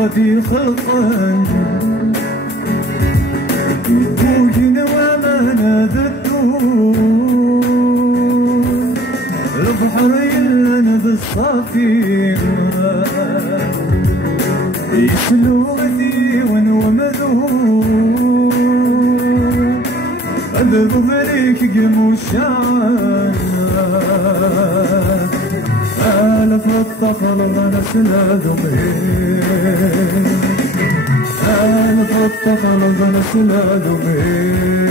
غدي خلقا وجينا وامانا ذدون البحر يلنا بالصافينا يسلو غدي ونومذون أذب ذلك قموشان ألف الطفل ظنس الأذمين ألف الطفل ظنس الأذمين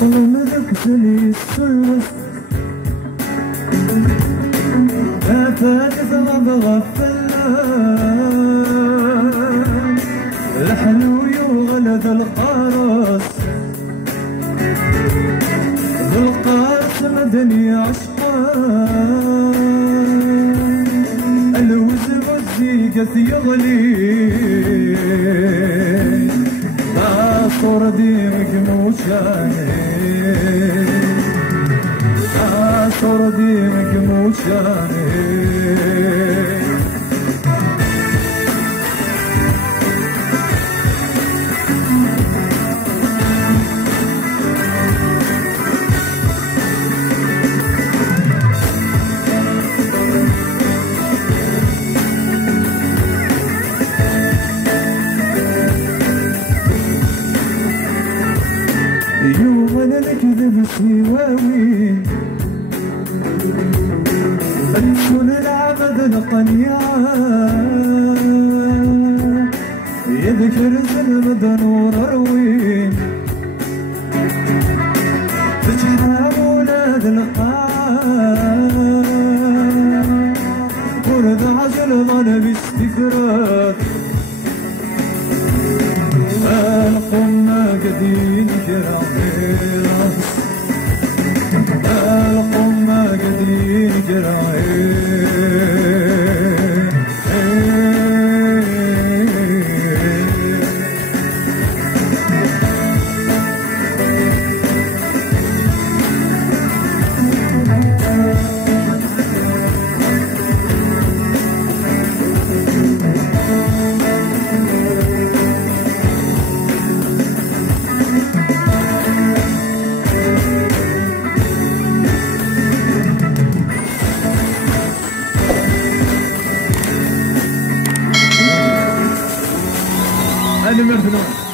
طلمك سلي السلس أفاد ثغب غفلان الحلو يغلد القارص ذو القارص مدني عشقان الوزم والزيقة يغلي صور ديمك موشاني صور ديمك موشاني يوم انا نكذب سواوين نكون العبد القنيان يذكر زلمد نور روين تجحب ولاد القاع ورد عجل ظل باستفراق القمة قديم كراعيس القمة قديم كراعيس أنا مرتنا